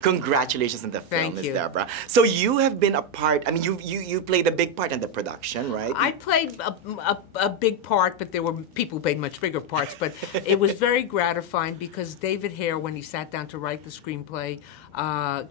Congratulations on the film, Thank Ms. you. Deborah. So you have been a part, I mean, you played a big part in the production, right? I played a big part, but there were people who played much bigger parts. But it was very gratifying because David Hare, when he sat down to write the screenplay,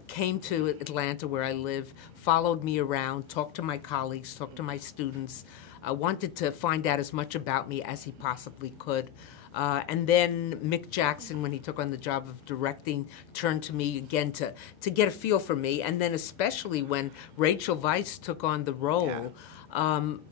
came to Atlanta, where I live, followed me around, talked to my colleagues, talked to my students, wanted to find out as much about me as he possibly could. And then Mick Jackson, when he took on the job of directing, turned to me again to get a feel for me. And then especially when Rachel Weisz took on the role,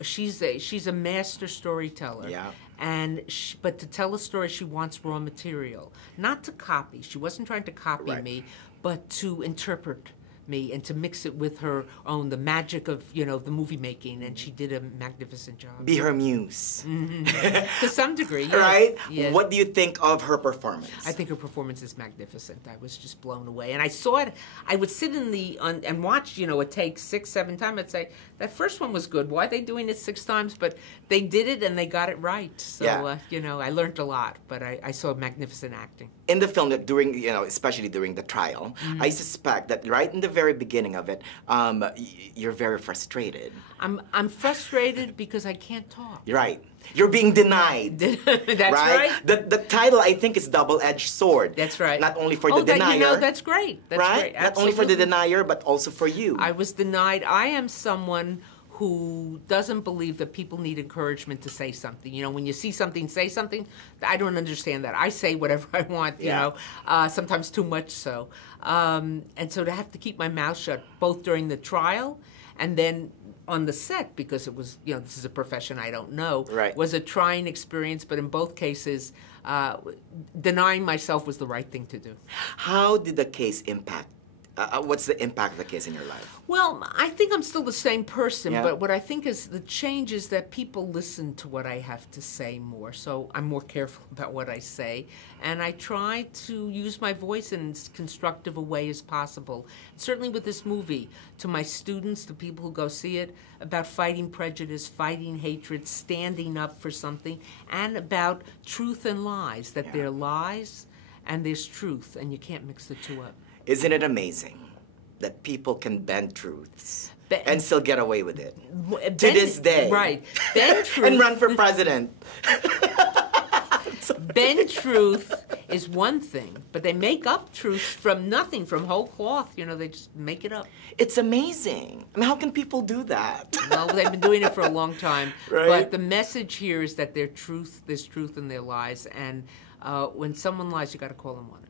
she's a master storyteller. Yeah. And but to tell a story, she wants raw material, not to copy. She wasn't trying to copy me, but to interpret me and to mix it with her own, the magic of, you know, the movie making, and she did a magnificent job. Be her muse. To some degree, yes. Right? Yes. What do you think of her performance? I think her performance is magnificent. I was just blown away. And I saw it, I would sit in and watch, you know, a take 6, 7 times. I'd say, that first one was good. Why are they doing it 6 times? But they did it and they got it right. So, you know, I learned a lot, but I saw magnificent acting. In the film, during, you know, especially during the trial, I suspect that right in the very beginning of it, you're very frustrated. I'm frustrated because I can't talk. You're right. You're being denied. That's right. The title, I think, is double-edged sword. That's right. Not only for the denier. You know, that's great. That's right? great. Not only for the denier, but also for you. I was denied. I am someone who doesn't believe that people need encouragement to say something. You know, when you see something, say something. I don't understand that. I say whatever I want, you know, sometimes too much so. And so to have to keep my mouth shut, both during the trial and then on the set, because it was, you know, this is a profession I don't know, was a trying experience, but in both cases, denying myself was the right thing to do. How did the case impact? What's the impact of the case in your life? Well, I think I'm still the same person, but what I think is the change is that people listen to what I have to say more. So I'm more careful about what I say, and I try to use my voice in as constructive a way as possible. Certainly with this movie, to my students, to people who go see it, about fighting prejudice, fighting hatred, standing up for something, and about truth and lies, that there are lies and there's truth, and you can't mix the two up. Isn't it amazing that people can bend truths and still get away with it? To this day. Right. Bend truth. And run for president. Bend truth is one thing, but they make up truth from nothing, from whole cloth. You know, they just make it up. It's amazing. I mean, how can people do that? Well, they've been doing it for a long time. Right. But the message here is that there's truth in their lies, and when someone lies, you got to call them on it.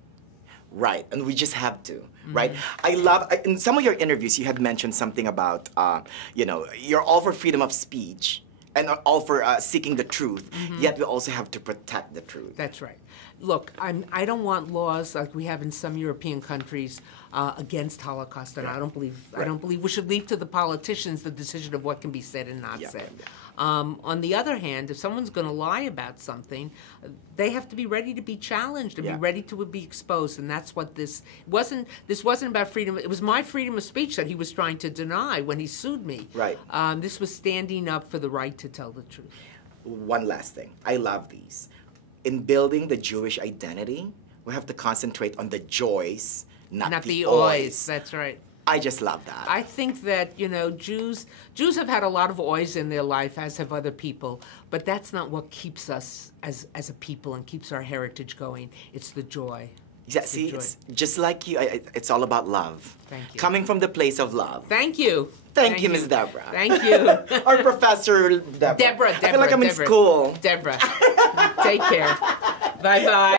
Right, and we just have to, right? I love, in some of your interviews, you had mentioned something about, you know, you're all for freedom of speech and all for seeking the truth, yet we also have to protect the truth. That's right. Look, I don't want laws like we have in some European countries against Holocaust, and I don't believe we should leave to the politicians the decision of what can be said and not said. On the other hand, if someone's going to lie about something, they have to be ready to be challenged and be ready to be exposed, and that's what this wasn't. This wasn't about freedom. It was my freedom of speech that he was trying to deny when he sued me. Right. This was standing up for the right to tell the truth. One last thing. I love these. In building the Jewish identity, we have to concentrate on the joys, not the oys. That's right. I just love that. I think that, you know, Jews have had a lot of oys in their life, as have other people, but that's not what keeps us as a people and keeps our heritage going. It's the joy. Yeah, see, it's just like you, it's all about love. Thank you. Coming from the place of love. Thank you. Thank you, Ms. Deborah. Thank you. Our Professor Deborah. Deborah. I feel like I'm in school. Deborah. Take care. Bye-bye.